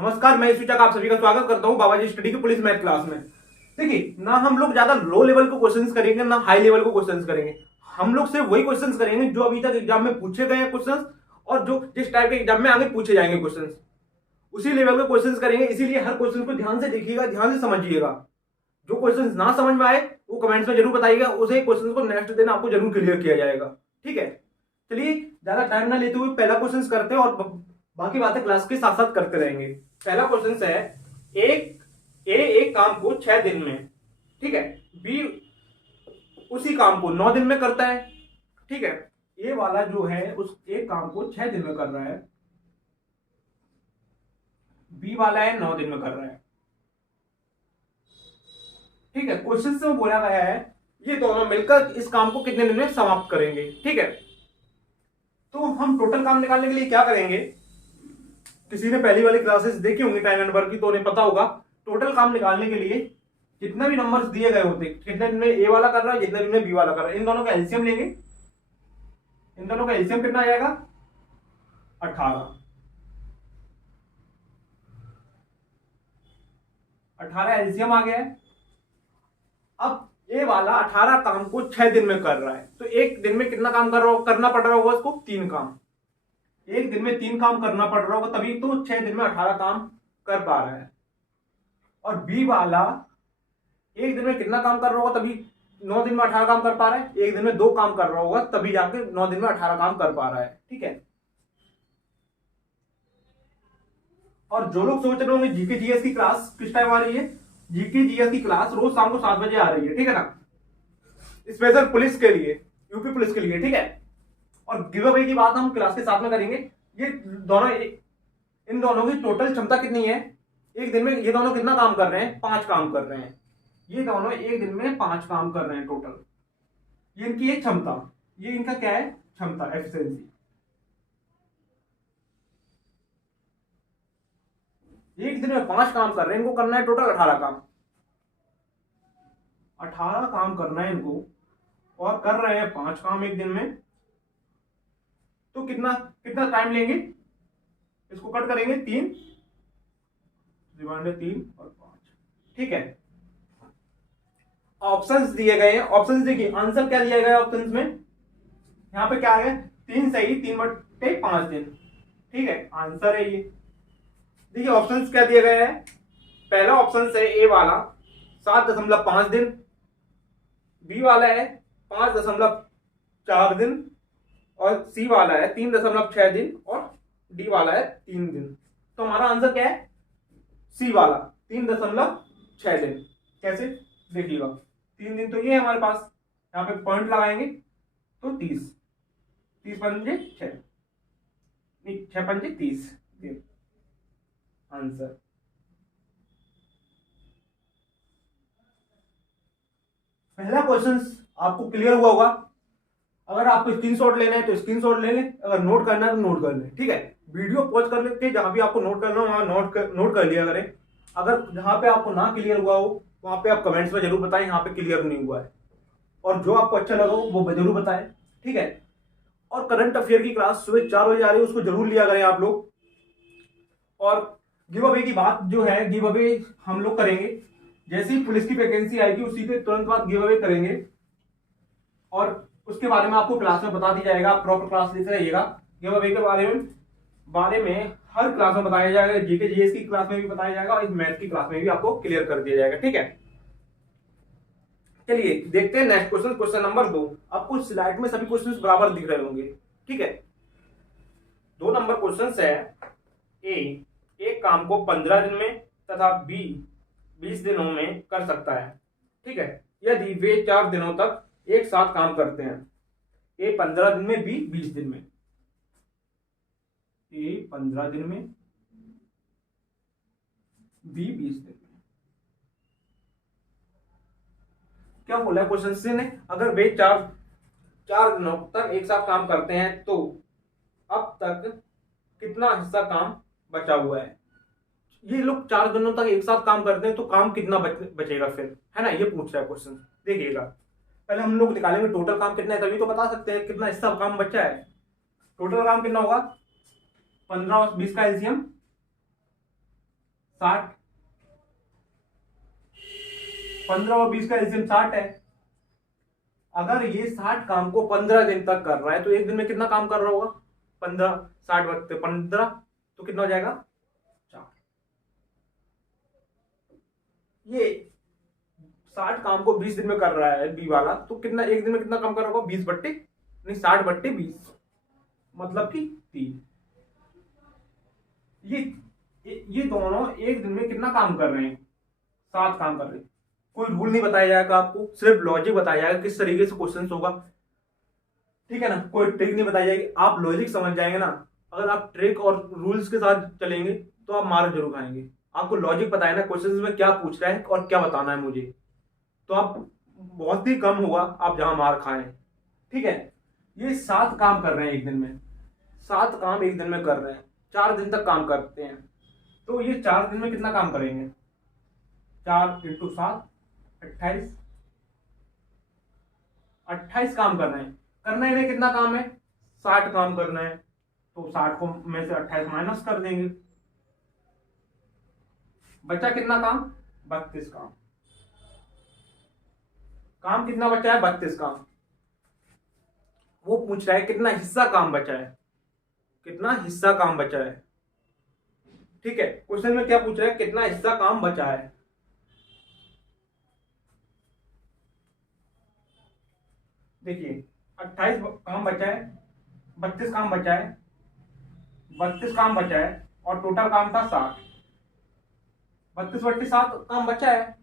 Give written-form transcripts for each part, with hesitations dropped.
नमस्कार, मैं सूचक आप सभी का स्वागत करता हूं बाबाजी स्टडी की पुलिस मैथ क्लास में। देखिए ना, हम लोग ज्यादा लो लेवल को क्वेश्चंस करेंगे ना हाई लेवल को क्वेश्चंस करेंगे। हम लोग सिर्फ वही क्वेश्चंस करेंगे जो अभी तक एग्जाम में पूछे गए हैं क्वेश्चंस, और जो जिस टाइप के एग्जाम में आगे पूछे जाएंगे क्वेश्चंस, उसी लेवल के क्वेश्चंस करेंगे। इसीलिए हर क्वेश्चन को ध्यान से देखिएगा, ध्यान से समझिएगा। जो क्वेश्चन ना समझ में आए वो कमेंट्स में जरूर बताइएगा, उसे क्वेश्चन को नेक्स्ट दिन आपको जरूर क्लियर किया जाएगा। ठीक है, चलिए ज्यादा टाइम ना लेते हुए पहला क्वेश्चन करते हैं और बाकी बातें क्लास के साथ साथ करते रहेंगे। पहला क्वेश्चन है, एक काम को 6 दिन में, ठीक है, बी उसी काम को 9 दिन में करता है। ठीक है, ए वाला जो है उस एक काम को 6 दिन में कर रहा है, बी वाला है 9 दिन में कर रहा है। ठीक है, क्वेश्चन से बोला गया है ये दोनों मिलकर इस काम को कितने दिन में समाप्त करेंगे। ठीक है, तो हम टोटल काम निकालने के लिए क्या करेंगे, किसी ने पहली वाली क्लासेस देखी होंगी टाइम नंबर की तो उन्हें पता होगा। टोटल काम निकालने के लिए जितने भी नंबर्स दिए गए होते, कितने दिन में ए वाला कर रहा है, जितने दिन में बी वाला कर रहा है, इन दोनों का एलसीएम लेंगे। इन दोनों का एलसीएम कितना आ जाएगा, 18। 18 एलसीएम आ गया है। अब ए वाला 18 काम को 6 दिन में कर रहा है, तो एक दिन में कितना काम करना पड़ रहा होगा उसको, 3 काम। एक दिन में 3 काम करना पड़ रहा होगा, तभी तो 6 दिन में 18 काम कर पा रहा है। और बी वाला एक दिन में कितना काम कर रहा होगा, तभी 9 दिन में 18 काम कर पा रहा है। एक दिन में 2 काम कर रहा होगा, तभी जाके 9 दिन में 18 काम कर पा रहा है। ठीक है, और जो लोग सोच रहे होंगे जीके जीएस की क्लास किस टाइम आ रही है, जीके जीएस की क्लास रोज शाम को 7 बजे आ रही है। ठीक है ना, स्पेशल पुलिस के लिए, यूपी पुलिस के लिए। ठीक है, और गिव अवे की बात हम क्लास के साथ में करेंगे। ये दोनों, इन दोनों की टोटल क्षमता कितनी है, एक दिन में ये दोनों कितना काम कर रहे हैं, 5 काम कर रहे हैं। ये दोनों एक दिन में 5 काम कर रहे हैं टोटल। ये इनकी है क्षमता, ये इनका क्या है, क्षमता, एफिशिएंसी। एक दिन में 5 काम कर रहे हैं, इनको करना है टोटल 18 काम। 18 काम करना है इनको, और कर रहे हैं 5 काम एक दिन में। तो कितना कितना टाइम लेंगे, इसको कट करेंगे 3 और 5। ठीक है, ऑप्शंस दिए गए हैं। ऑप्शंस देखिए, आंसर क्या दिया गया है ऑप्शंस में, यहां पे क्या है, 3 सही 3/5 दिन। ठीक है, आंसर है ये। देखिए ऑप्शंस क्या दिए गए हैं, पहला ऑप्शन है ए वाला 7.5 दिन, बी वाला है 5.4 दिन, और सी वाला है 3.6 दिन, और डी वाला है 3 दिन। तो हमारा आंसर क्या है, सी वाला 3.6 दिन। कैसे देखिएगा, 3 दिन तो ये है हमारे पास, यहां पे पॉइंट लगाएंगे तो 30 पंजे 6, नहीं 6 पंजे 30 दिन आंसर। पहला क्वेश्चन आपको क्लियर हुआ होगा। अगर आपको स्क्रीनशॉट लेना है तो स्क्रीनशॉट ले लें, अगर नोट करना है तो नोट कर लें। ठीक है, वीडियो पॉज कर लेते, जहां भी आपको नोट करना हो वहां नोट कर लिया करें। अगर जहां पे आपको ना क्लियर हुआ हो वहां पे आप कमेंट्स में जरूर बताएं यहाँ पे क्लियर नहीं हुआ है, और जो आपको अच्छा लगा हो वो जरूर बताएं। ठीक है, और करंट अफेयर की क्लास सुबह 4 बजे आ रही है, उसको जरूर लिया करें आप लोग। और गिव अवे की बात जो है, गिव अवे हम लोग करेंगे जैसे ही पुलिस की वैकेंसी आएगी उसी के तुरंत बाद गिव अवे करेंगे, और उसके बारे में आपको क्लास में बता दी जाएगा। आप प्रॉपर क्लास लेते रहिएगा। गिव अवे के बारे में हर क्लास में बताया जाएगा, जीके जीएस की क्लास में भी बताया जाएगा, और इस मैथ की क्लास में भी आपको क्लियर कर दिया जाएगा। ठीक है, चलिए देखते हैं नेक्स्ट क्वेश्चन, क्वेश्चन नंबर 2। आपको स्लाइड में सभी क्वेश्चन बराबर दिख रहे होंगे। ठीक है, 2 नंबर क्वेश्चन है, ए एक काम को 15 दिन में तथा बी 20 दिनों में कर सकता है। ठीक है, यदि वे 4 दिनों तक एक साथ काम करते हैं, ए 15 दिन में, बी 20 दिन में। ए 15 दिन में, बी 20 दिन में। क्या बोला है क्वेश्चन ने, अगर वे 4 दिनों तक एक साथ काम करते हैं तो अब तक कितना हिस्सा काम बचा हुआ है। ये लोग 4 दिनों तक एक साथ काम करते हैं तो काम कितना बचेगा फिर, है ना, ये पूछ रहा है क्वेश्चन। देखिएगा, पहले हम लोग निकालेंगे टोटल काम कितना है, तभी तो बता सकते हैं कितना हिस्सा काम बचा है। टोटल काम कितना होगा, 15 और 20 का एलसीएम 60, 15 और 20 का एलसीएम 60 है। अगर ये 60 काम को 15 दिन तक कर रहा है तो एक दिन में कितना काम कर रहा होगा? 15, 60 बट्टे 15 तो कितना हो जाएगा? 4। ये 60 काम को 20 दिन में कर रहा है बी वाला, तो कितना एक दिन में कितना काम कर रहा होगा? 20 बट्टे नहीं 60 बट्टे 20, मतलब कि 3। ये दोनों एक दिन में कितना काम कर रहे हैं? 7 काम कर रहे हैं। कोई रूल नहीं बताया जाएगा आपको, सिर्फ लॉजिक बताया जाएगा किस तरीके से क्वेश्चन होगा, ठीक है ना। कोई ट्रिक नहीं बताई जाएगी, आप लॉजिक समझ जाएंगे ना। अगर आप ट्रिक और रूल्स के साथ चलेंगे तो आप मार जरूर खाएंगे। आपको लॉजिक पता है ना क्वेश्चन में क्या पूछ रहा है और क्या बताना है मुझे, तो आप बहुत ही कम होगा आप जहां मार खाएं, ठीक है। ये 7 काम कर रहे हैं एक दिन में, 7 काम एक दिन में कर रहे हैं, 4 दिन तक काम करते हैं, तो ये 4 दिन में कितना काम करेंगे? 4 × 7 28, 28 काम करना है। करना है कितना काम है? 60 काम करना है, तो 60 को में से 28 माइनस कर देंगे, बचा कितना काम? 32 काम। काम कितना बचा है? 32 काम। वो पूछ रहा है कितना हिस्सा काम बचा है, कितना हिस्सा काम बचा है, ठीक है। क्वेश्चन में क्या पूछ रहा है? कितना हिस्सा काम बचा है। देखिए 28 काम बचा है, 32 काम बचा है, 32 काम बचा है और टोटल काम था 60। 32 बट्टे 7 काम बचा है,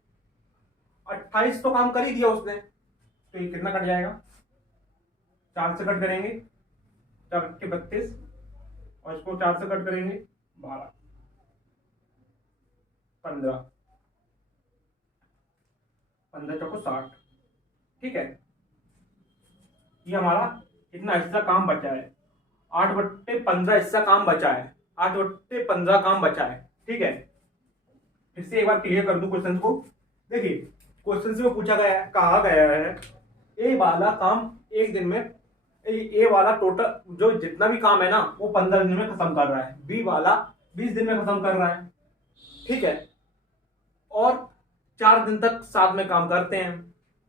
28 तो काम कर ही दिया उसने, तो ये कितना कट जाएगा? 4 से कट करेंगे 4 × 32 और इसको 4 से कट करेंगे 12, 15, 15 चौको 60, ठीक है। ये हमारा इतना हिस्सा काम बचा है, 8 बट्टे 15 हिस्सा काम बचा है, 8 बट्टे 15 काम बचा है, ठीक है। फिर से एक बार क्लियर कर दूं क्वेश्चन को। देखिए क्वेश्चन में पूछा गया है, कहा गया है ए वाला काम एक दिन में, ए वाला टोटल जो जितना भी काम है ना वो 15 दिन में खत्म कर रहा है, बी वाला 20 दिन में खत्म कर रहा है, ठीक है। और 4 दिन तक साथ में काम करते हैं,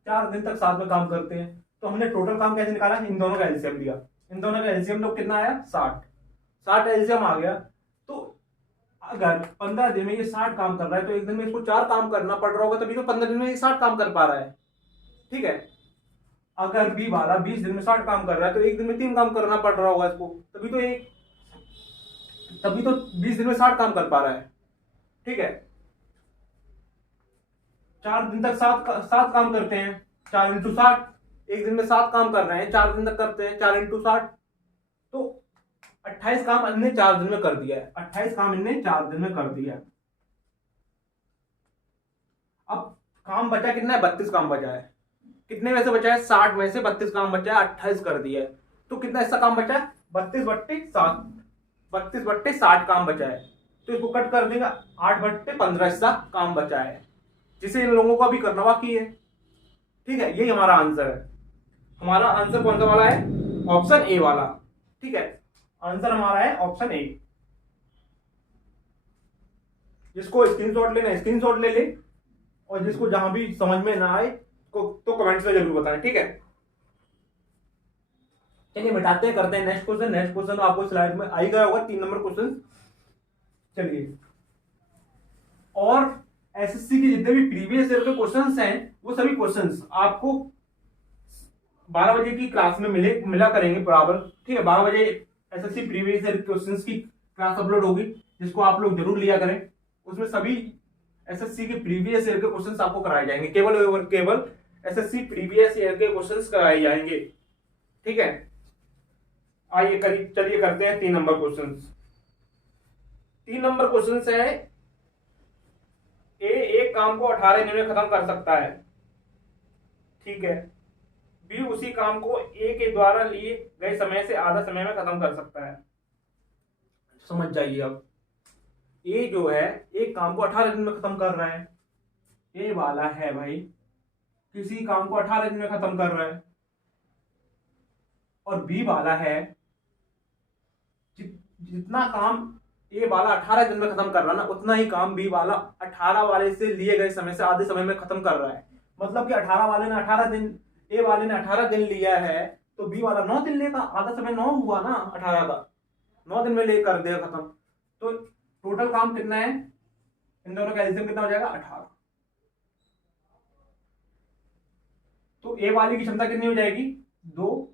4 दिन तक साथ में काम करते हैं, तो हमने टोटल काम कैसे निकाला? इन दोनों का एलसीएम लिया, इन दोनों का एलसीएम तो कितना आया? 60 एलसीएम आ गया। तो अगर 15 दिन में ये 60 काम कर रहा है तो एक दिन में इसको 4 काम करना पड़ रहा होगा, तभी तो 15 दिन में ये 60 काम कर पा रहा है, ठीक है। अगर बी वाला 20 दिन में 60 काम कर रहा है तो एक दिन में 3 काम करना पड़ रहा होगा इसको, तभी तो 20 दिन में 60 काम कर पा रहा है, ठीक है। 4 दिन तक 7 काम करते हैं, 4 × 60, एक दिन में 7 काम कर रहे हैं, 4 दिन तक करते हैं, 4 × 60, तो 28 काम इनने 4 दिन में कर दिया है, 28 काम इनने 4 दिन में कर दिया है। अब काम बचा कितना है? 32 काम बचा है। कितने में से बचा है? 60 में से 32 काम बचा है, 28 कर दिया है, तो कितना हिस्सा काम बचा है? 32 बट्टे 7, 32 बट्टे 60 काम बचा है, तो इसको कट कर देगा, 8 बट्टे 15 हिस्सा काम बचा है, जिसे इन लोगों को भी करना बाकी है, ठीक है। यही हमारा आंसर है। हमारा आंसर कौन सा वाला है? ऑप्शन ए वाला, ठीक है। आंसर हमारा है ऑप्शन ए। जिसको स्क्रीनशॉट लेना है स्क्रीनशॉट ले ले, और जिसको जहां भी समझ में ना आए तो कमेंट्स में जरूर बताएं, ठीक है। चलिए मिटाते हैं, करते हैं नेक्स्ट क्वेश्चन। नेक्स्ट क्वेश्चन आपको स्लाइड में आई गया होगा, 3 नंबर क्वेश्चन। चलिए, और एसएससी के जितने भी प्रीवियस ईयर के क्वेश्चंस हैं वो सभी क्वेश्चंस आपको 12 बजे की क्लास में मिला करेंगे बराबर, ठीक है। 12 बजे एसएससी प्रीवियस ईयर क्वेश्चंस की क्लास अपलोड होगी, जिसको आप लोग जरूर लिया करें। उसमें सभी एसएससी के प्रीवियस ईयर के क्वेश्चंस आपको कराए जाएंगे, केवल एसएससी प्रीवियस ईयर के क्वेश्चंस कराए जाएंगे, ठीक है। आइए चलिए करते हैं 3 नंबर क्वेश्चन। 3 नंबर क्वेश्चन है, ए एक काम को 18 दिन में खत्म कर सकता है, ठीक है। बी उसी काम को ए के द्वारा लिए गए समय से आधा समय में खत्म कर सकता है। समझ जाइए, अब ए जो है एक काम को 18 दिन में खत्म कर रहा है, ए वाला है भाई किसी काम को 18 दिन में खत्म कर रहा है, और बी वाला है जितना काम ए वाला 18 दिन में खत्म कर रहा है ना, उतना ही काम बी वाला 18 वाले से लिए गए समय से आधे समय में खत्म कर रहा है। मतलब कि 18 वाले ने 18 दिन, ए वाले ने 18 दिन लिया है, तो बी वाला 9 दिन लेगा, आधा समय 9 हुआ ना 18 का, 9 दिन में ले कर देगा खत्म। तो टोटल काम कितना है, इन दोनों का एलसीएम कितना हो जाएगा 18। तो ए वाली की क्षमता कितनी हो जाएगी 2,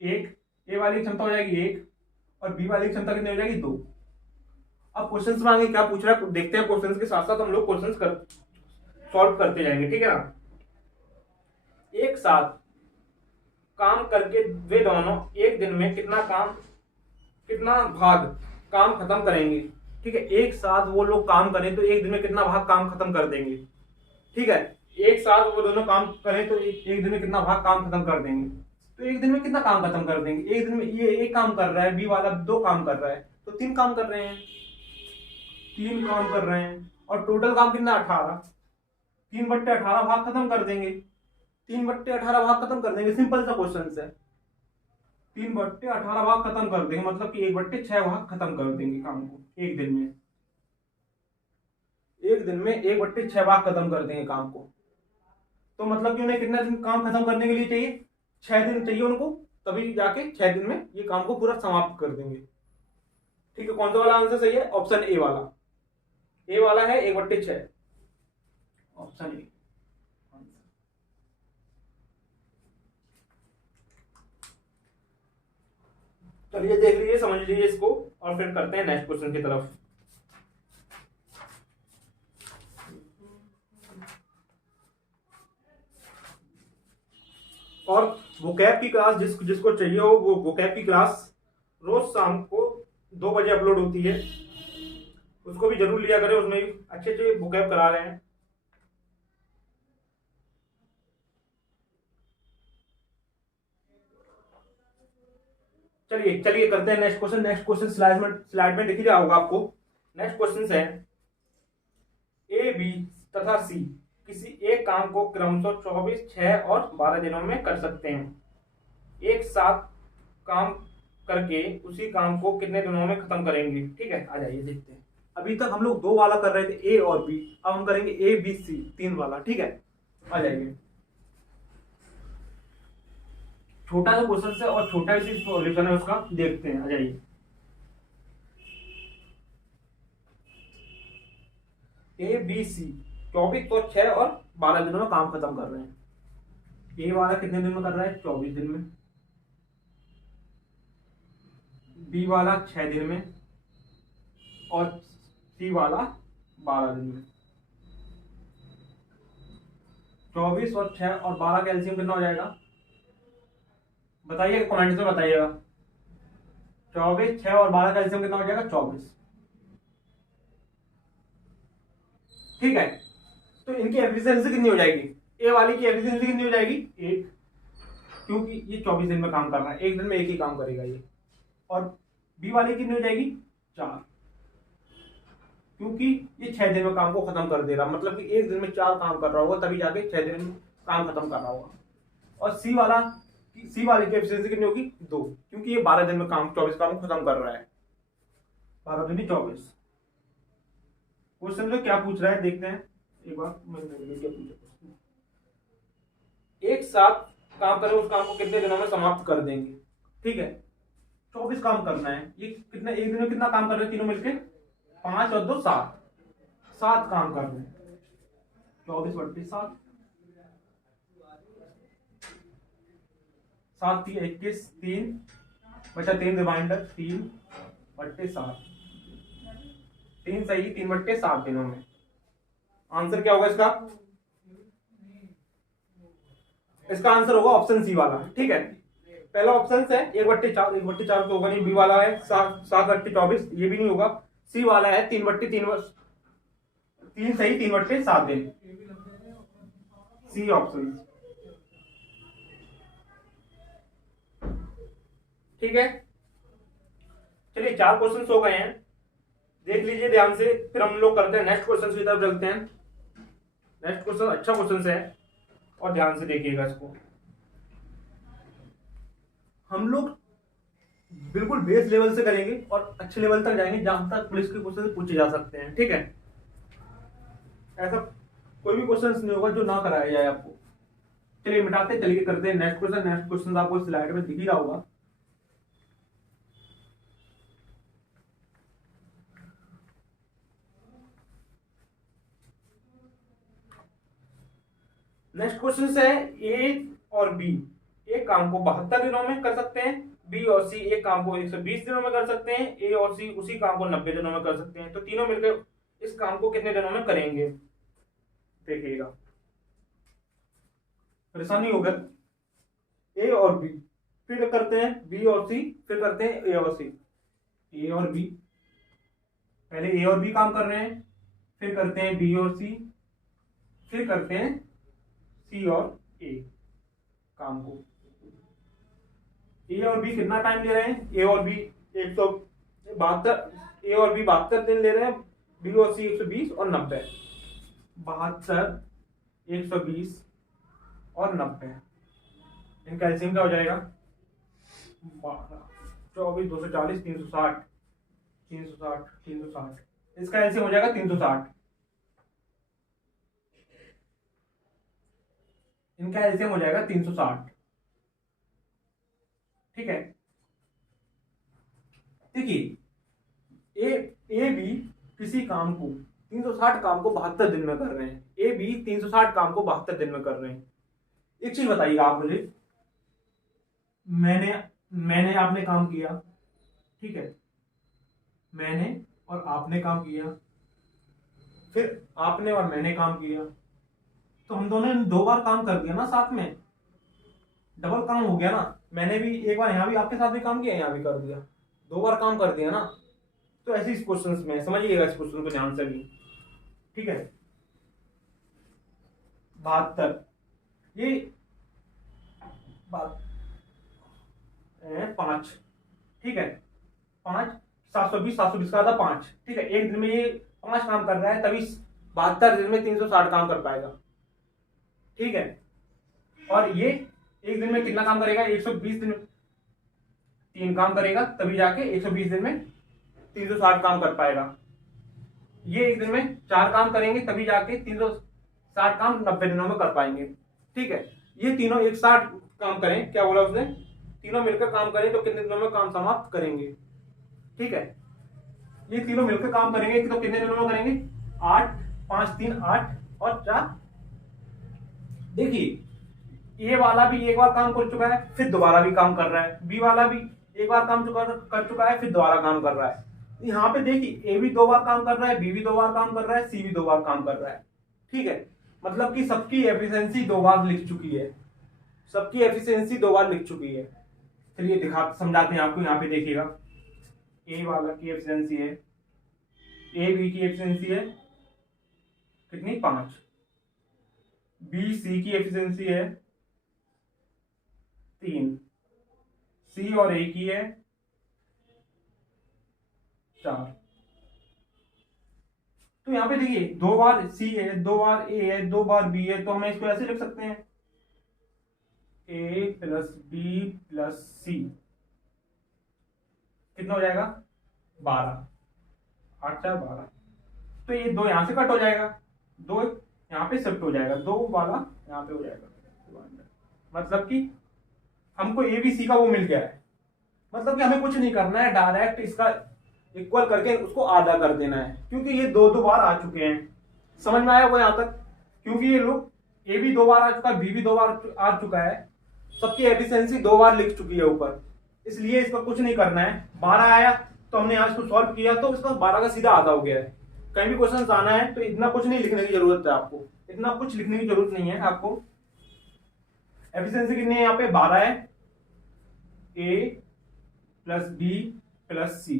1, ए वाली की क्षमता हो जाएगी 1 और बी वाली की क्षमता कितनी हो जाएगी 2। अब क्वेश्चंस में आगे क्या पूछ रहा है देखते हैं, क्वेश्चंस के साथ साथ हम लोग क्वेश्चंस सॉल्व करते जाएंगे, ठीक है ना। एक साथ काम करके वे दोनों एक दिन में कितना भाग काम खत्म करेंगे, ठीक है। एक साथ वो लोग काम करें तो एक दिन में कितना भाग काम खत्म कर देंगे, ठीक है। एक साथ वो दोनों काम करें तो एक दिन में कितना भाग काम खत्म कर देंगे। तो एक दिन में कितना काम खत्म कर देंगे, एक दिन में ये एक काम कर रहा है, बी वाला 2 काम कर रहा है, तो 3 काम कर रहे हैं, 3 काम कर रहे हैं। और टोटल काम कितना 18, 3/18 भाग खत्म कर देंगे, 3/18 भाग खत्म कर देंगे। सिंपल सा क्वेश्चन है, 3/18 भाग खत्म कर देंगे, मतलब कि 1/6 भाग खत्म कर देंगे काम को एक दिन में। एक दिन में 1/6 भाग खत्म कर देंगे काम को। तो मतलब कि उन्हें कितना दिन काम खत्म करने के लिए चाहिए, 6 दिन चाहिए उनको, तभी जाके 6 दिन में ये काम को पूरा समाप्त कर देंगे, ठीक है। कौन सा वाला आंसर सही है, ऑप्शन ए वाला, ए वाला है 1/6, ऑप्शन ए। चलिए देख लीजिए, समझ लीजिए इसको और फिर करते हैं नेक्स्ट क्वेश्चन की तरफ। और वोकैब की क्लास जिसको चाहिए हो, वो वोकैब की क्लास रोज शाम को 2 बजे अपलोड होती है, उसको भी जरूर लिया करें, उसमें भी अच्छे अच्छे वोकैब करा रहे हैं। चलिए चलिए करते हैं next question. Next question slide में दिख ही रहा होगा आपको। नेक्स्ट क्वेश्चन है ए, बी तथा सी किसी एक काम को क्रमशः 24, 6 और 12 दिनों में कर सकते हैं। एक साथ काम करके उसी काम को कितने दिनों में खत्म करेंगे, ठीक है। आ जाइए देखते हैं। अभी तक हम लोग 2 वाला कर रहे थे, ए और बी, अब हम करेंगे ए, बी, सी 3 वाला, ठीक है। आ जाइए, छोटा सा क्वेश्चन है और छोटा सी सॉल्यूशन है उसका, देखते हैं। आ जाइए, ए, बी, सी 24 और 6 और 12 दिनों में काम खत्म कर रहे हैं। ए वाला कितने दिन में कर रहा है, 24 दिन में, बी वाला 6 दिन में और सी वाला 12 दिन में। 24 और 6 और 12 का एलसीएम कितना हो जाएगा, बताइए कमेंट में बताइएगा। 24, 6 और 12 का एलसीएम कितना हो जाएगा 24, ठीक है। तो इनकी एफिशिएंसी कितनी हो जाएगी, ए वाली की एफिशिएंसी कितनी हो जाएगी 1, क्योंकि ये 24 दिन में काम कर रहा है, एक दिन में एक ही काम करेगा ये। और बी वाली कितनी हो जाएगी 4, क्योंकि ये 6 दिन में काम को खत्म कर दे रहा, मतलब कि एक दिन में 4 काम कर रहा होगा, तभी जाके 6 दिन में काम खत्म कर रहा होगा। और सी वाले की एफिशिएंसी कितनी होगी 2, क्योंकि ये 12 दिन में 24 काम खत्म कर रहा है, 12 दिन 24। क्वेश्चन में क्या पूछ रहा है देखते हैं एक बार, क्या पूछा। एक साथ काम करें उस काम को कितने दिनों में समाप्त कर देंगे, ठीक है। 24 काम करना है, ये कितने एक दिन में कितना काम कर रहे हैं तीनों मिलके, 5 और 2 7, 7 काम कर रहे हैं। 24/7, 7 3 21, 3 बचा 3 रिमाइंडर, 3/7, 3 सही, 3/7 दिनों में। आंसर क्या होगा इसका, इसका आंसर होगा ऑप्शन सी वाला, ठीक है। पहला ऑप्शन है 1/4, 1/4 तो होगा नहीं, बी वाला है 7/24, ये भी नहीं होगा। सी वाला है 3/3, 3 सही, 3/7 दिन, सी ऑप्शन, ठीक है। चलिए 4 क्वेश्चन हो गए हैं, देख लीजिए ध्यान से, फिर हम लोग करते हैं नेक्स्ट क्वेश्चन की तरफ चलते हैं। नेक्स्ट क्वेश्चन अच्छा क्वेश्चन है और ध्यान से देखिएगा इसको। हम लोग बिल्कुल बेस लेवल से करेंगे और अच्छे लेवल तक जाएंगे जहां तक पुलिस के क्वेश्चन से पूछे जा सकते हैं। ठीक है, ऐसा कोई भी क्वेश्चन नहीं होगा जो ना कराया जाए आपको। चलिए मिटाते, चलिए करते हैं नेक्स्ट क्वेश्चन। नेक्स्ट क्वेश्चन आपको स्लाइड में दिख ही रहा होगा। नेक्स्ट क्वेश्चन है ए और बी एक काम को 72 दिनों में कर सकते हैं, बी और सी एक काम को 120 दिनों में कर सकते हैं, ए और सी उसी काम को 90 दिनों में कर सकते हैं। तो तीनों मिलकर इस काम को कितने दिनों में करेंगे? देखिएगा, परेशानी होगा। ए और बी, फिर करते हैं बी और सी, फिर करते हैं ए और सी। ए और बी, पहले ए और बी काम कर रहे हैं, फिर करते हैं बी और सी, फिर करते हैं सी और ए काम को। ए और बी कितना टाइम ले रहे हैं? ए और बी 172, ए और बी 72 दिन ले रहे हैं, बी और सी 120 और 90। 72, 120 और 90, इनका एलसीएम क्या हो जाएगा? 12, 24, 240, 360, 360, 360, इसका एलसीएम हो जाएगा 360। इनका एलसीएम हो जाएगा 360। ठीक है, देखिए ए बी किसी काम को 360 काम को 72 दिन में कर रहे हैं। ए बी 360 काम को 72 दिन में कर रहे हैं। एक चीज बताइएगा आप मुझे, मैंने आपने काम किया, ठीक है, मैंने और आपने काम किया, फिर आपने और मैंने काम किया, तो हम दोनों ने 2 बार काम कर दिया ना साथ में, डबल काम हो गया ना। मैंने भी एक बार यहां भी आपके साथ भी काम किया, यहां भी कर दिया, 2 बार काम कर दिया ना। तो ऐसे इस क्वेश्चन में समझिएगा, इस क्वेश्चन को ध्यान से भी। ठीक है, 72, ये बात 5, ठीक है, 5, 720, 720 का था 5। ठीक है, एक दिन में ये 5 काम कर रहा है, तभी 72 दिन में 360 काम कर पाएगा। ठीक है, और ये एक दिन में कितना काम करेगा? 120 दिन में 3 काम करेगा, तभी जाके 120 दिन में 360 काम कर पाएगा। ये एक दिन में 4 काम करेंगे, तभी जाके 360 काम 90 दिनों में कर पाएंगे। ठीक है, ये तीनों एक साथ काम करें, क्या बोला उसने? तीनों मिलकर काम करें तो कितने दिनों में काम समाप्त करेंगे? ठीक है, ये तीनों मिलकर काम करेंगे तो कितने दिनों में करेंगे? 8, 5, 3, 8 और 4। देखिए, ए वाला भी एक बार काम कर चुका है, फिर दोबारा भी काम कर रहा है, बी वाला भी एक बार काम कर चुका है, फिर दोबारा काम कर रहा है। यहाँ पे देखिए, ए भी 2 बार काम कर रहा है, बी भी 2 बार काम कर रहा है, सी भी 2 बार काम कर रहा है। ठीक है, मतलब कि सबकी एफिशिएंसी 2 बार लिख चुकी है, सबकी एफिशिएंसी 2 बार लिख चुकी है। चलिए दिखा समझाते हैं आपको। यहाँ पे देखिएगा, ए वाला की एफिशिएंसी है, ए बी की एफिशिएंसी है कितनी? 5। बी सी की एफिशिएंसी है 3, सी और ए की है 4। तो यहां पे देखिए, 2 बार सी है, 2 बार ए है, 2 बार बी है, तो हम इसको ऐसे लिख सकते हैं, ए प्लस बी प्लस सी कितना हो जाएगा? 12, 8 4 12। तो ये 2 यहां से कट हो जाएगा, 2 यहां पे शिफ्ट हो जाएगा, 2 वाला यहां पे हो जाएगा। मतलब कि हमको ए बी सी का वो मिल गया है। मतलब कि हमें कुछ नहीं करना है, डायरेक्ट इसका इक्वल करके उसको आधा कर देना है, क्योंकि ये 2 बार आ चुके हैं। समझ में आया वो यहां तक? क्योंकि ये लोग ए भी 2 बार आ चुका है, बी भी 2 बार आ चुका है, सबकी एफिशिएंसी 2 बार लिख चुकी है ऊपर, इसलिए इसका कुछ नहीं करना है। 12 आया तो हमने आज को सॉल्व किया, तो इसका 12 का सीधा आधा हो गया है। कहीं भी क्वेश्चन आना है तो इतना कुछ नहीं लिखने की जरूरत है आपको, इतना कुछ लिखने की जरूरत नहीं है आपको। एफिशिएंसी कितनी है यहाँ पे? 12 है, ए प्लस बी प्लस सी,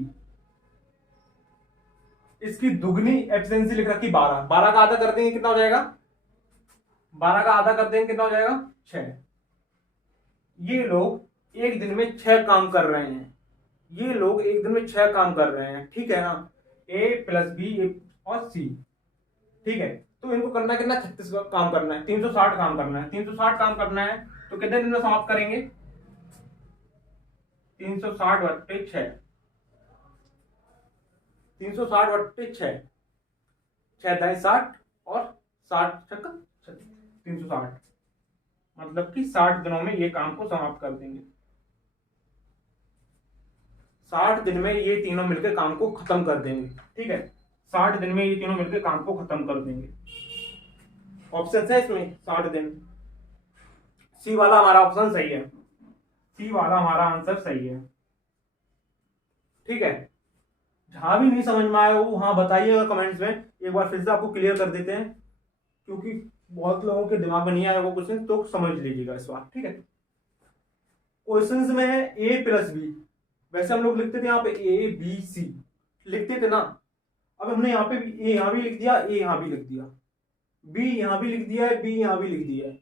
इसकी दुगनी एफिशिएंसी लिख रखी 12। 12 का आधा कर देंगे कितना हो जाएगा? 12 का आधा कर देंगे कितना हो जाएगा? 6। ये लोग एक दिन में 6 काम कर रहे हैं, ये लोग एक दिन में 6 काम कर रहे हैं। ठीक है ना, ए प्लस बी और सी। ठीक है, तो इनको करना कितना? 36 काम करना है, 360 काम करना है। 360 काम करना है तो कितने दिन में समाप्त करेंगे? 360/6, 360/6, 6×10 = 60 और 60×6 = 360, मतलब कि 60 दिनों में ये काम को समाप्त कर देंगे। 60 दिन में ये तीनों मिलकर काम को खत्म कर देंगे। ठीक है, 60 दिन में ये तीनों मिलकर काम को खत्म कर देंगे। ऑप्शन है इसमें 60 दिन। सी वाला हमारा ऑप्शन सही है, सी वाला हमारा आंसर सही है। ठीक है, जहां भी नहीं समझ में आया वो वहां बताइएगा कमेंट्स में, एक बार फिर से आपको क्लियर कर देते हैं, क्योंकि बहुत लोगों के दिमाग में नहीं आया वो क्वेश्चन, तो समझ लीजिएगा इस बार। ठीक है, क्वेश्चंस में है A+B, वैसे हम लोग लिखते थे यहाँ पे ABC लिखते थे ना, अब हमने यहाँ पे A यहाँ भी लिख दिया, A यहाँ भी लिख दिया, B यहाँ भी लिख दिया है, B यहाँ भी लिख दिया है,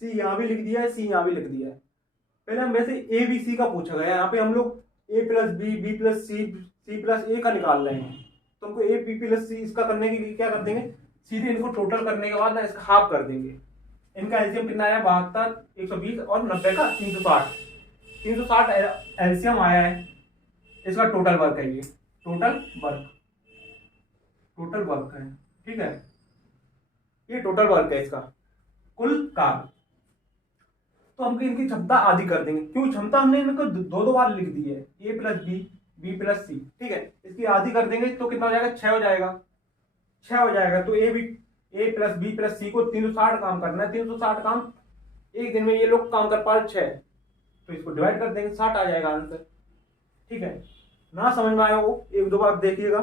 C यहाँ भी लिख दिया है, C यहाँ भी लिख दिया है। पहले हम वैसे ABC का पूछा गया, यहाँ पे हम लोग A+B, B+C, C+A का निकाल रहे हैं, तो हमको A, B+C इसका करने के लिए क्या कर देंगे, सीधे इनको टोटल करने के बाद ना इसका हाफ कर देंगे। इनका एलसीएम कितना आया, 72, 120 और 90 का 360, 360 एलसीएम आया है। इसका टोटल वर्क है, ये टोटल वर्क है। ठीक है, ये टोटल वर्क है इसका, कुल कार्य। तो हम इनकी क्षमता आधी कर देंगे, क्योंकि क्षमता हमने इनको दो बार लिख दी है, A+B, B+C। ठीक है, इसकी आधी कर देंगे तो कितना हो जाएगा, 6 हो जाएगा, 6 हो जाएगा। तो A+B+C को 360 काम करना है, 360 काम एक दिन में ये लोग काम कर पाए 6, तो इसको डिवाइड कर देंगे, 60 आ जाएगा आंसर। ठीक है, ना समझ में आया वो 1-2 बार देखिएगा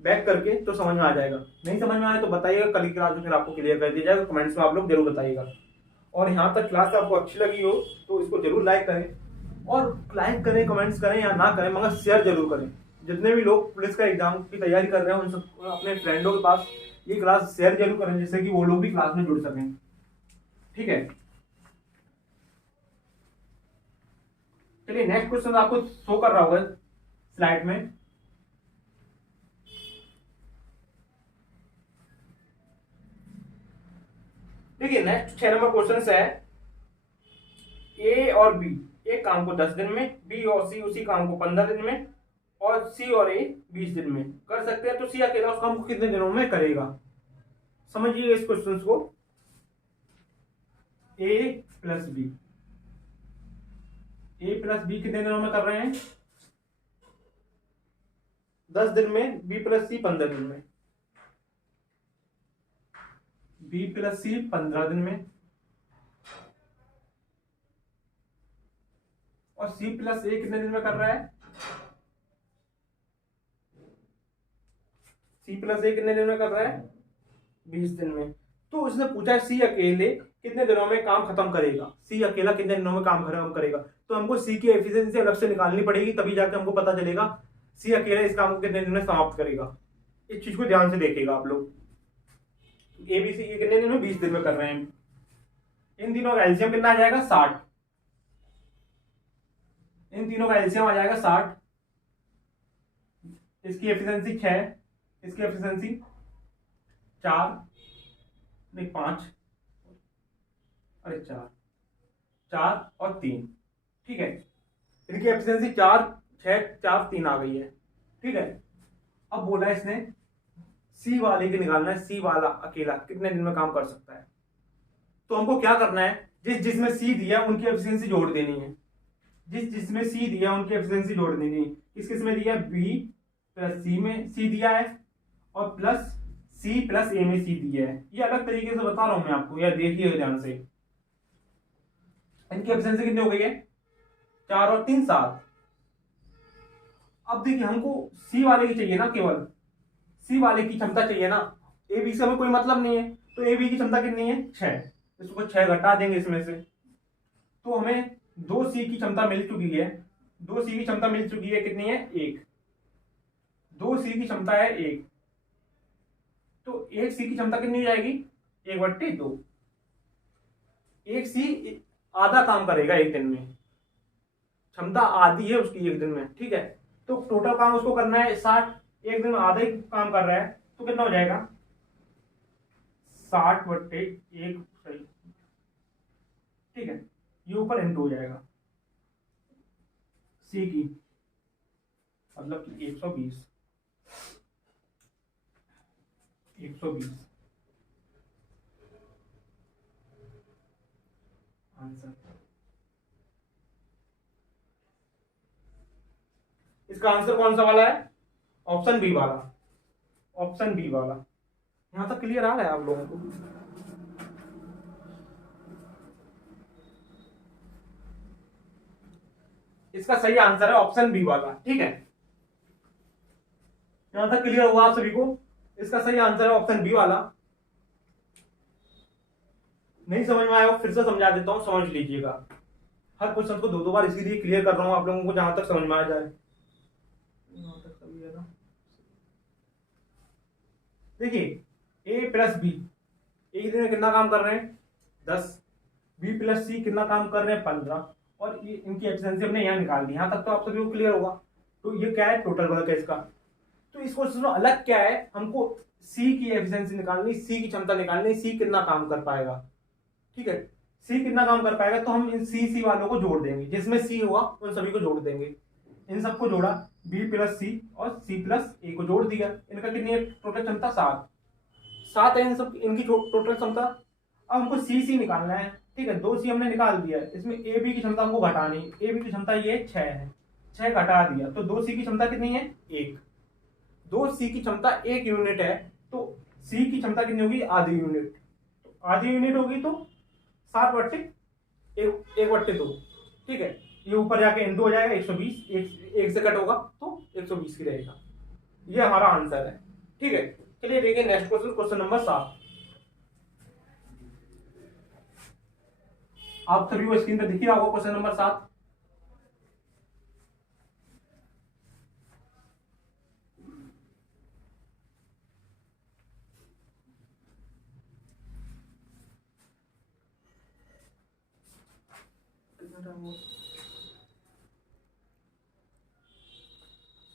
बैक करके, तो समझ में आ जाएगा। नहीं समझ में आया तो बताइएगा, कल की क्लास में फिर आपको क्लियर कर दिया जाएगा, कमेंट्स में आप लोग जरूर बताइएगा। और यहाँ तक क्लास आपको अच्छी लगी हो तो इसको जरूर लाइक करें, और लाइक करें, कमेंट्स करें या ना करें, मगर शेयर जरूर करें। जितने भी लोग पुलिस का एग्जाम की तैयारी कर रहे हैं उन सब अपने फ्रेंडों के पास ये क्लास शेयर जरूर करें, जिससे कि वो लोग भी क्लास में जुड़ सकें। ठीक है, चलिए नेक्स्ट क्वेश्चन आपको शो कर रहा होगा स्लाइड में। देखिए नेक्स्ट 6 नंबर क्वेश्चन है, A और B एक काम को 10 दिन में, B और C उसी काम को 15 दिन में, और C और A 20 दिन में कर सकते हैं, तो C अकेला उस काम को कितने दिनों में करेगा। समझिए इस क्वेश्चन को, A+B कितने दिनों में कर रहे हैं, 10 दिन में, B+C 15 दिन में, B+C 15 दिन में, और C+A कितने दिन में कर रहा है, C+A कितने दिन में कर रहा है, 20 दिन में। तो उसने पूछा है C अकेले कितने दिनों में काम खत्म करेगा, C अकेला कितने दिनों में काम खत्म करेगा। तो हमको C की एफिशिएंसी अलग से निकालनी पड़ेगी, तभी जाके हमको पता चलेगा C अकेले इस काम को कितने दिन में समाप्त करेगा। इस चीज को ध्यान से देखिएगा आप लोग। ABC ये कितने दिन में, 20 दिन में कर रहे हैं। इन तीनों का एलसीएम कितना आ जाएगा, 60। इन तीनों का एलसीएम आ जाएगा 60। इसकी एफिशिएंसी 6, इसकी एफिशिएंसी 4 नहीं 5, अरे 4 और 3। ठीक है, इनकी एफिशिएंसी 4, 6, 4, 3 आ गई है। ठीक है, अब बोला इसने सी वाले की निकालना है, सी वाला अकेला कितने दिन में काम कर सकता है। तो हमको क्या करना है, जिसमें सी दिया उनकी एफिशिएंसी जोड़ देनी है, जिसमें सी दिया उनकी एफिशिएंसी जोड़ देनी है। किस में दिया, B+C में सी दिया है, और प्लस C+A में सी दिया है। ये अलग तरीके से बता रहा हूं मैं आपको, या देखिए ध्यान से। इनकी एफिशिएंसी कितनी हो गई है, 4 और 3 7। अब देखिए हमको सी वाले की चाहिए ना, केवल सी वाले की क्षमता चाहिए ना, ए बी से हमें कोई मतलब नहीं है। तो ए बी की क्षमता कितनी है, 6। इसको 6 घटा देंगे इसमें से, तो हमें 2C की क्षमता मिल चुकी है। 2C की क्षमता मिल चुकी है, कितनी है, 1। 2C की क्षमता है 1, तो 1C की क्षमता कितनी हो जाएगी, 1/2। 1C आधा काम करेगा एक दिन में, क्षमता आधी है उसकी एक दिन में। ठीक है, तो टोटल काम उसको करना है 60, एक दिन में आधा ही काम कर रहा है, तो कितना हो जाएगा, 60/1 सही। ठीक है, ये ऊपर इंटू हो जाएगा, सी की, मतलब कि 120 आंसर। इसका आंसर कौन सा वाला है? ऑप्शन बी वाला, ऑप्शन बी वाला। यहां तक क्लियर आ रहा है आप लोगों को? इसका सही आंसर है ऑप्शन बी वाला, ठीक है। यहां तक क्लियर हुआ आप सभी को? इसका सही आंसर है ऑप्शन बी वाला। नहीं समझ में आया फिर से समझा देता हूं, समझ लीजिएगा। हर क्वेश्चन को दो दो बार इसीलिए क्लियर कर रहा हूं आप लोगों को, जहां तक समझ में आ जाए। यहां तक सभी है ना? देखिए ए प्लस बी एक दिन में कितना काम कर रहे हैं? 10। बी प्लस सी कितना काम कर रहे हैं? 15। और ये इनकी एफिशिएंसी हमने यहाँ निकाल दी। यहाँ तक तो आप सभी को क्लियर होगा। तो ये क्या है? टोटल वर्क है इसका। तो इस क्वेश्चन में अलग क्या है? हमको सी की एफिशिएंसी निकालनी, सी की क्षमता निकालनी, सी कितना काम कर पाएगा, ठीक है। सी कितना काम कर पाएगा तो हम इन सी वालों को जोड़ देंगे, जिसमें सी होगा उन सभी को जोड़ देंगे। इन सबको जोड़ा, बी प्लस सी और सी प्लस ए को जोड़ दिया। इनका कितनी है टोटल क्षमता? 7। 7 है इन सब इनकी टोटल क्षमता। अब हमको सी निकालना है, ठीक है। 2 सी हमने निकाल दिया। इसमें ए बी की क्षमता हमको घटानी। ए बी की क्षमता ये 6 है, 6 घटा दिया तो 2 सी की क्षमता कितनी है? 1। 2 सी की क्षमता 1 यूनिट है, तो सी की क्षमता कितनी होगी? आधी यूनिट। तो आधी यूनिट होगी तो 7 बट्टे 1 बट्टे 2, ठीक है। ये ऊपर जाके इंटू हो जाएगा 120, एक से कट होगा तो 120 की रहेगा। ये हमारा आंसर है, ठीक है। चलिए देखिए नेक्स्ट क्वेश्चन, क्वेश्चन नंबर 7। आप सभी को स्क्रीन पर दिख रहा होगा क्वेश्चन नंबर 7।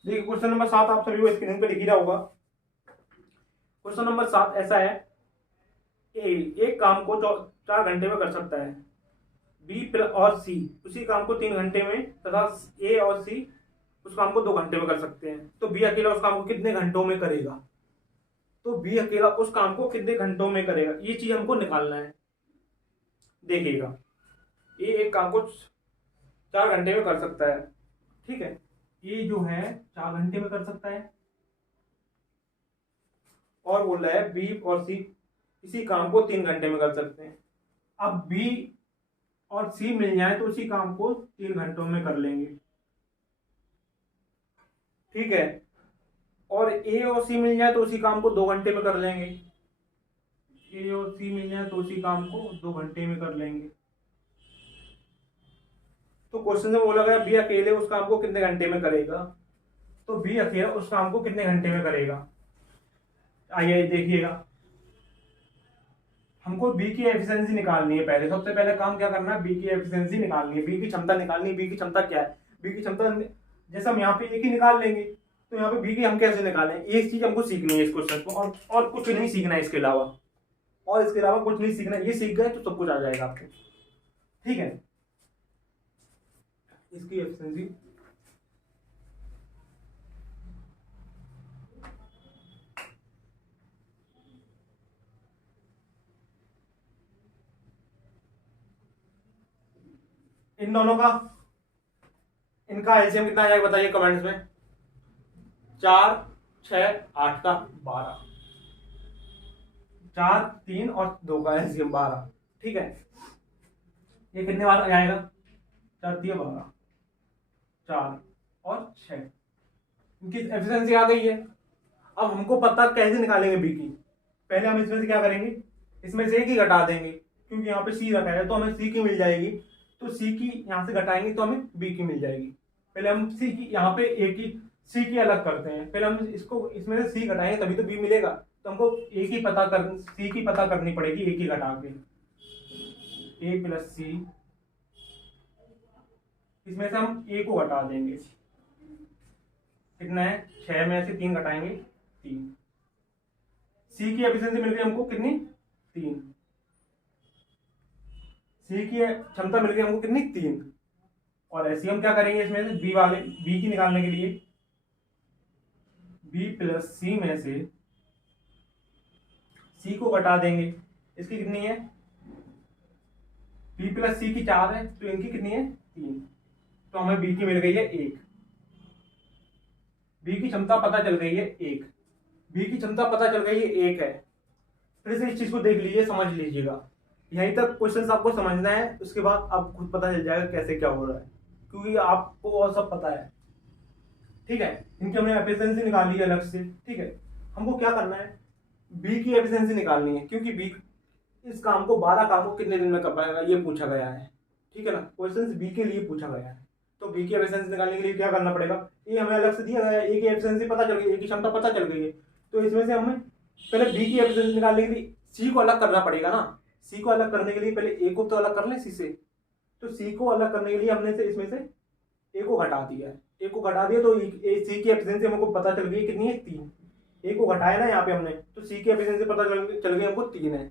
देखिए क्वेश्चन नंबर 7 आप सभी को स्क्रीन पे दिख रहा होगा। क्वेश्चन नंबर 7 ऐसा है, ए एक काम को 4 घंटे में कर सकता है, बी और सी उसी काम को 3 घंटे में, तथा ए और सी उस काम को 2 घंटे में कर सकते हैं। तो बी अकेला उस काम को कितने घंटों में करेगा? तो बी अकेला उस काम को कितने घंटों में करेगा, ये चीज हमको निकालना है। देखिएगा, ये एक काम को 4 घंटे में कर सकता है, ठीक है। ये जो है 4 घंटे में कर सकता है, और बोल रहा है बी और सी इसी काम को 3 घंटे में कर सकते हैं। अब बी और सी मिल जाए तो उसी काम को 3 घंटों में कर लेंगे, ठीक है। और ए और सी मिल जाए तो उसी काम को 2 घंटे में कर लेंगे। ए और सी मिल जाए तो उसी काम को 2 घंटे में कर लेंगे। तो क्वेश्चन में बोला गया बी अकेले उस काम को कितने घंटे में करेगा, तो बी अकेले उस काम को कितने घंटे में करेगा? आइए देखिएगा, हमको बी की एफिशिएंसी निकालनी है। पहले सबसे पहले काम क्या करना है? बी की एफिशिएंसी निकालनी है, बी की क्षमता निकालनी है। बी की क्षमता क्या है? बी की क्षमता जैसे हम यहाँ पे ए की निकाल लेंगे, तो यहाँ पे बी की हम कैसे निकालें? एक चीज हमको सीखनी है इस क्वेश्चन को, और कुछ नहीं सीखना है इसके अलावा, और इसके अलावा कुछ नहीं सीखना है। ये सीख गए तो सब कुछ आ जाएगा आपको, ठीक है। इसकी एफिशिएंसी इन दोनों का, इनका एलसीएम कितना आ जाएगा बताइए कमेंट्स में। 4 6 8 का 12, 4 3 और 2 का एलसीएम 12, ठीक है। ये कितने बार आ जाएगा? 4 3 12, 4 और 6। इनकी एफिशिएंसी आ गई है। अब हमको पता कैसे निकालेंगे बी की। पहले हम इसमें से क्या करेंगे? इसमें से एक ही घटा देंगे, क्योंकि यहाँ पे सी रखा है तो हमें सी की मिल जाएगी। तो सी की यहाँ से घटाएंगे तो हमें बी की मिल जाएगी। पहले हम सी की यहाँ पे ए की सी की अलग करते हैं। पहले हम इसको इसमें से सी घटाएंगे तभी तो बी मिलेगा। तो हमको ए की पता कर सी की पता करनी पड़ेगी, ए की घटा के। ए प्लस सी, इसमें से हम ए को घटा देंगे। कितना है? 6 में से 3 घटाएंगे 3। सी की एफिशिएंसी मिल गई हमको कितनी? 3। सी की क्षमता मिल गई हमको कितनी? 3। और एलसीएम क्या करेंगे इसमें से बी की निकालने के लिए बी प्लस सी में से सी को घटा देंगे। इसकी कितनी है, बी प्लस सी की 4 है तो इनकी कितनी है 3, तो हमें बी की मिल गई है 1। बी की क्षमता पता चल गई है 1, बी की क्षमता पता चल गई है 1 है। फिर से इस चीज को देख लीजिए, समझ लीजिएगा, यहीं तक क्वेश्चन आपको समझना है, उसके बाद आपको खुद पता चल जाएगा कैसे क्या हो रहा है, क्योंकि आपको और सब पता है। ठीक है, इनकी हमने एफिशिएंसी निकाली है अलग से। ठीक है, हमको क्या करना है, बी की एफिशिएंसी निकालनी है, क्योंकि बी इस काम को 12 काम को कितने दिन में कर पाएगा ये पूछा गया है। ठीक है ना, क्वेश्चन बी के लिए पूछा गया है, तो बी की एफिशिएंसी निकालने के लिए क्या करना पड़ेगा, ये हमें अलग से दिया गया है, ए की एफिशिएंसी पता चल गई, ए की क्षमता पता चल गई है, तो इसमें से हमें पहले बी की एफिशिएंसी निकालने के लिए सी को अलग करना पड़ेगा ना। सी को अलग करने के लिए पहले ए को तो अलग कर लें सी से, तो सी को अलग करने के लिए हमने से इसमें से ए को घटा दिया है, ए को घटा दिया तो सी की एफिशिएंसी हमको पता चल गई कितनी है 3। ए को घटाया ना यहाँ पे हमने, तो सी की एफिशिएंसी पता चल गई हमको 3 है।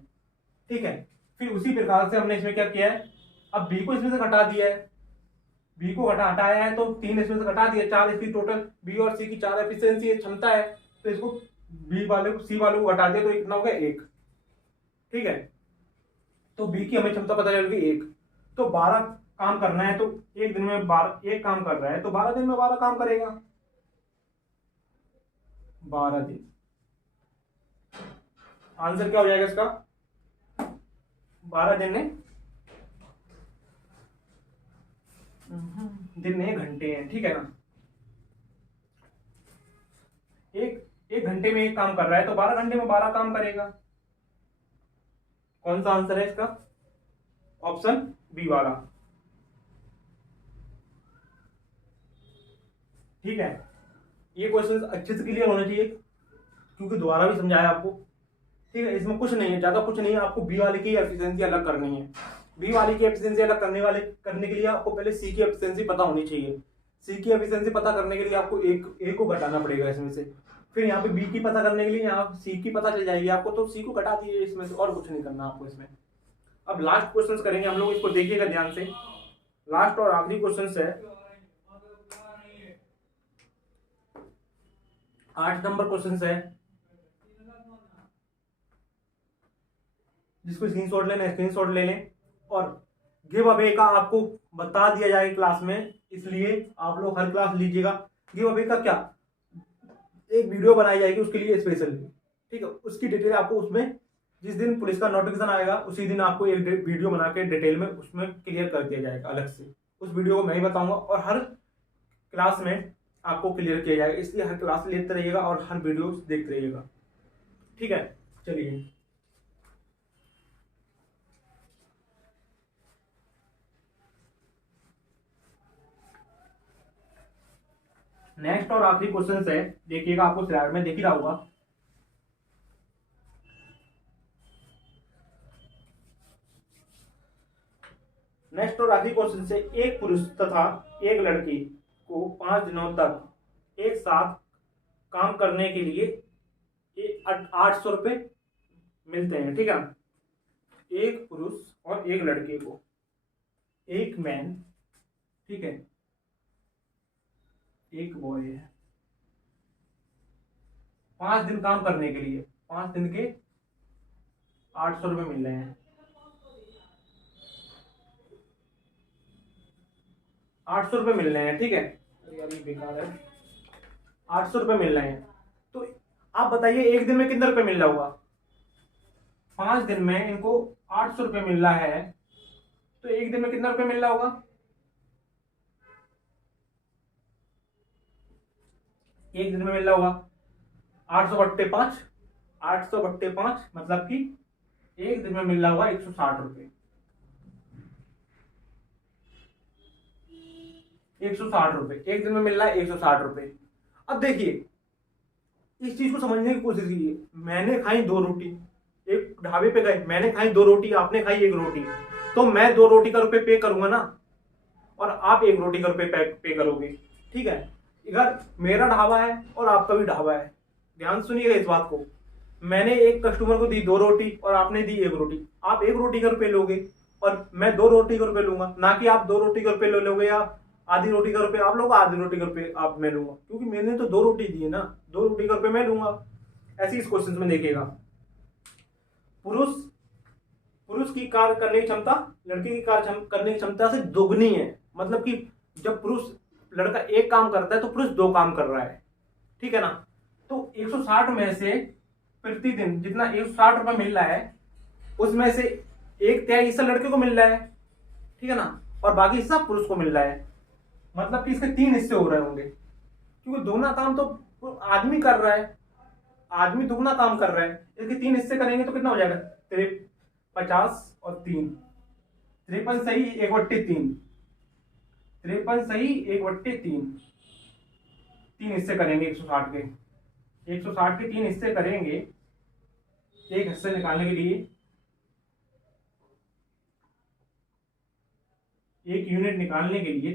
ठीक है, फिर उसी प्रकार से हमने इसमें क्या किया है, अब बी को इसमें से घटा दिया है, बी को हटाया है तो 3 इसमें से घटा दिया, 4 इसकी टोटल बी और सी की 4 एफिशिएंसी क्षमता है, तो इसको बी वाले को सी वाले को घटा दिया तो कितना हो गया 1। ठीक है, तो बी की हमें क्षमता पता चल गई 1। तो 12 काम करना है, तो एक दिन में 12 एक काम कर रहा है तो 12 दिन में 12 काम करेगा, 12 दिन। आंसर क्या हो जाएगा इसका, 12 दिन में घंटे हैं। ठीक है ना, एक घंटे में एक काम कर रहा है तो 12 घंटे में 12 काम करेगा। कौन सा आंसर है इसका, ऑप्शन बी वाला। ठीक है, ये क्वेश्चन अच्छे से क्लियर होना चाहिए, क्योंकि दोबारा भी समझाया आपको। ठीक है, इसमें कुछ नहीं है, ज्यादा कुछ नहीं है, आपको बी वाले की एफिशिएंसी अलग करनी है। बी वाली की एफिशिएंसी अलग करने के लिए आपको पहले सी की एफिशिएंसी पता होनी चाहिए। सी की एफिशिएंसी पता करने के लिए आपको एक को घटाना पड़ेगा इसमें से, फिर यहाँ पे बी की पता करने के लिए यहाँ सी की पता चल जाएगी आपको, तो सी को घटा दीजिए इसमें से, और कुछ नहीं करना आपको इसमें। अब लास्ट क्वेश्चन करेंगे हम लोग, इसको देखिएगा ध्यान से, लास्ट और आखिरी क्वेश्चन है 8 नंबर क्वेश्चन है, जिसको स्क्रीनशॉट लेना है स्क्रीनशॉट ले लें, और गिव अवे का आपको बता दिया जाएगा क्लास में, इसलिए आप लोग हर क्लास लीजिएगा। गिव अवे का क्या, एक वीडियो बनाई जाएगी उसके लिए स्पेशल। ठीक है, उसकी डिटेल आपको उसमें जिस दिन पुलिस का नोटिफिकेशन आएगा उसी दिन आपको एक वीडियो बना के डिटेल में उसमें क्लियर कर दिया जाएगा अलग से। उस वीडियो को मैं ही बताऊंगा और हर क्लास में आपको क्लियर किया जाएगा, इसलिए हर क्लास लेते रहिएगा और हर वीडियो देखते रहिएगा। ठीक है, चलिए नेक्स्ट और आखिरी क्वेश्चन है, देखिएगा आपको स्लाइड में दिख ही रहा होगा। नेक्स्ट और आखिरी क्वेश्चन से, एक पुरुष तथा एक लड़की को 5 दिनों तक एक साथ काम करने के लिए 800 रुपये मिलते हैं। ठीक है, एक पुरुष और एक लड़के को, एक मैन, ठीक है, एक बॉय है, 5 दिन काम करने के लिए 5 दिन के 800 रुपये मिल रहे हैं। 800 रुपये मिल रहे हैं। ठीक है, यार ये बेकार है, 800 रुपये मिल रहे हैं। तो आप बताइए एक दिन में कितने रुपए मिल रहा होगा, 5 दिन में इनको 800 रुपये मिल रहा है, तो एक दिन में कितना रुपये मिल रहा होगा, एक दिन में मिल रहा होगा 800/5, 800/5 मतलब कि एक दिन में मिल रहा होगा 160 रुपये, 160 रुपये एक दिन में मिल रहा है, 160 रुपये। अब देखिए इस चीज को समझने की कोशिश कीजिए, मैंने खाई 2 रोटी, एक ढाबे पे गए, मैंने खाई 2 रोटी, आपने खाई 1 रोटी, तो मैं 2 रोटी का रुपये पे करूंगा ना, और आप 1 रोटी का रुपये पे करोगे। ठीक है, इधर मेरा ढाबा है और आपका भी ढाबा है, ध्यान सुनिएगा इस बात को। मैंने एक कस्टमर को दी 2 रोटी और आपने दी 1 रोटी, आप 1 रोटी का रुपये लोगे और मैं 2 रोटी का रुपये लूंगा, ना कि आप 2 रोटी का रुपये लोगे या आधी रोटी का रुपये आप लोग, आधी रोटी का रुपये आप मैं लूंगा, क्योंकि मैंने तो 2 रोटी दी है ना, 2 रोटी का रुपये मैं लूंगा। ऐसे इस क्वेश्चन में देखिएगा, पुरुष पुरुष की कार्य करने की क्षमता लड़के की कार्य करने की क्षमता से दोगुनी है। मतलब कि जब पुरुष लड़का एक काम करता है तो पुरुष 2 काम कर रहा है, ठीक है ना। तो 160 में से प्रतिदिन जितना 160 रुपये मिल रहा है उसमें से 1/3 हिस्सा लड़के को मिल रहा है, ठीक है ना, और बाकी हिस्सा पुरुष को मिल रहा है। मतलब कि इसके 3 हिस्से हो रहे होंगे, क्योंकि दोनों काम तो आदमी कर रहा है, आदमी दुगना काम कर रहा है। इसके 3 हिस्से करेंगे तो कितना हो जाएगा, 50 और 3, 53 सही 1/3, 53 सही 1/3, 3 हिस्से करेंगे 160 के, 160 के 3 हिस्से करेंगे एक हिस्से निकालने के लिए, एक यूनिट निकालने के लिए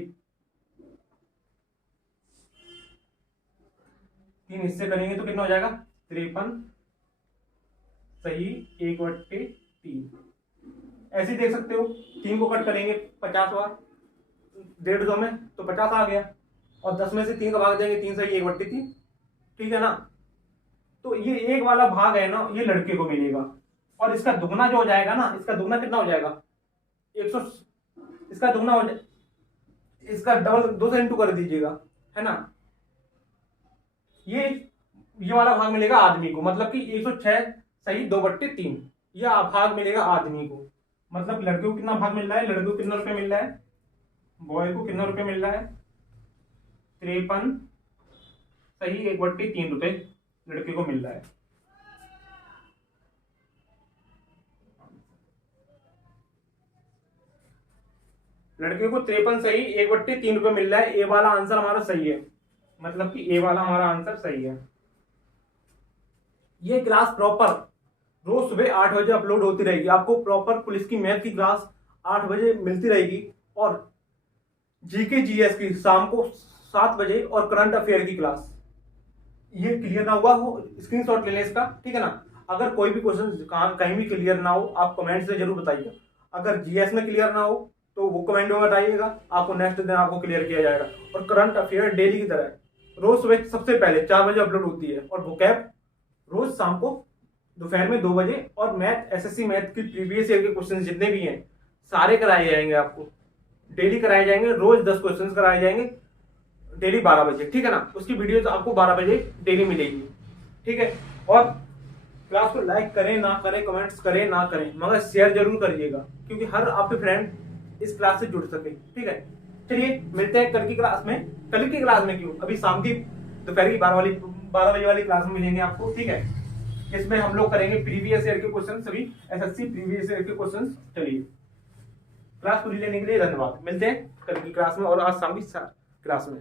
3 हिस्से करेंगे तो कितना हो जाएगा, 53 सही 1/3। ऐसे ही देख सकते हो, 3 को कट करेंगे 50 बार 150 में तो 50 आ गया, और 10 में से 3 का भाग देंगे 3 सही 1/3, ठीक है ना। तो ये एक वाला भाग है ना, ये लड़के को मिलेगा, और इसका दुगना जो हो जाएगा ना, इसका दुगना कितना हो जाएगा 100, इसका दुगना हो जाए, इसका डबल 2 से इंटू कर दीजिएगा, है ना। ये वाला भाग मिलेगा आदमी को, मतलब कि 106 सही 2/3 यह भाग मिलेगा आदमी को। मतलब लड़के को कितना भाग मिल रहा है, लड़के को कितना रुपए मिल रहा है, बॉय को कितना रुपए मिल रहा है, 53 सही 1/3 रुपए लड़के को मिल रहा है। लड़के को 53 सही 1/3 रुपए मिल रहा है। ए वाला आंसर हमारा सही है, मतलब कि ए वाला हमारा आंसर सही है। ये क्लास प्रॉपर रोज सुबह 8 बजे अपलोड होती रहेगी, आपको प्रॉपर पुलिस की मैथ की क्लास 8 बजे मिलती रहेगी, और जीके जीएस की शाम को 7 बजे, और करंट अफेयर की क्लास। ये क्लियर ना हुआ हो स्क्रीनशॉट ले लें इसका, ठीक है ना। अगर कोई भी क्वेश्चन कहीं भी क्लियर ना हो आप कमेंट से जरूर बताइएगा। अगर जीएस में क्लियर ना हो तो वो कमेंट में बताइएगा, आपको नेक्स्ट दिन आपको क्लियर किया जाएगा। और करंट अफेयर डेली की तरह रोज सुबह सबसे पहले 4 बजे अपलोड होती है, और वोकैब रोज शाम को दोपहर में 2 बजे, और मैथ एसएससी मैथ की प्रीवियस ईयर के क्वेश्चन जितने भी हैं सारे कराए जाएंगे, आपको डेली कराए जाएंगे। रोज 10 क्वेश्चन कराए जाएंगे डेली 12 बजे, ठीक है ना। उसकी वीडियोस आपको 12 बजे डेली मिलेगी, ठीक है। और क्लास को लाइक करें ना करें, कमेंट्स करें ना करें, मगर शेयर जरूर करिएगा, क्योंकि हर आपके फ्रेंड इस क्लास से जुड़ सके, ठीक है। चलिए मिलते हैं कल की क्लास में। कल की क्लास में क्यों, अभी शाम की दोपहर की 12 बजे वाली क्लास में मिलेंगे आपको, ठीक है। इसमें हम लोग करेंगे प्रीवियस ईयर के क्वेश्चन, सभी एसएससी प्रीवियस ईयर के क्वेश्चन। चलिए क्लास पूरी लेने के लिए धन्यवाद, मिलते हैं कल की क्लास में और आज शाम की क्लास में।